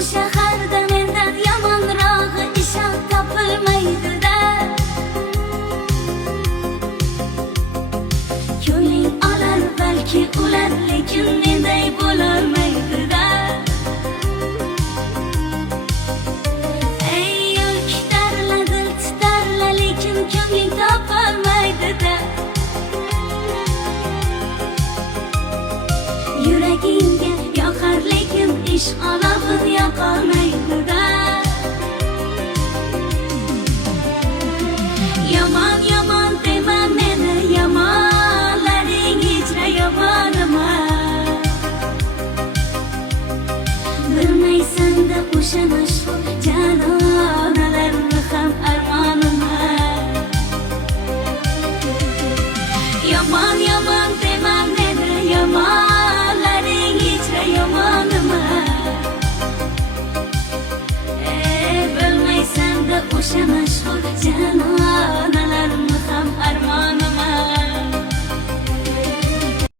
shaharda mendan yomonrog'i ishon topilmaydi-da. Ko'ngling olar balki ular, lekin menday bo'lolmaydi-da. Ey yo'lkishlarla dil titarla, lekin ko'ngling topolmaydi-da. Yuragingga yoqar lekin ishq olovin yoqolmaydi-da. Yomon yomon dema meni, yomonlaring hijra yomon emas. Bilmaysan-da o'sha mashhur janob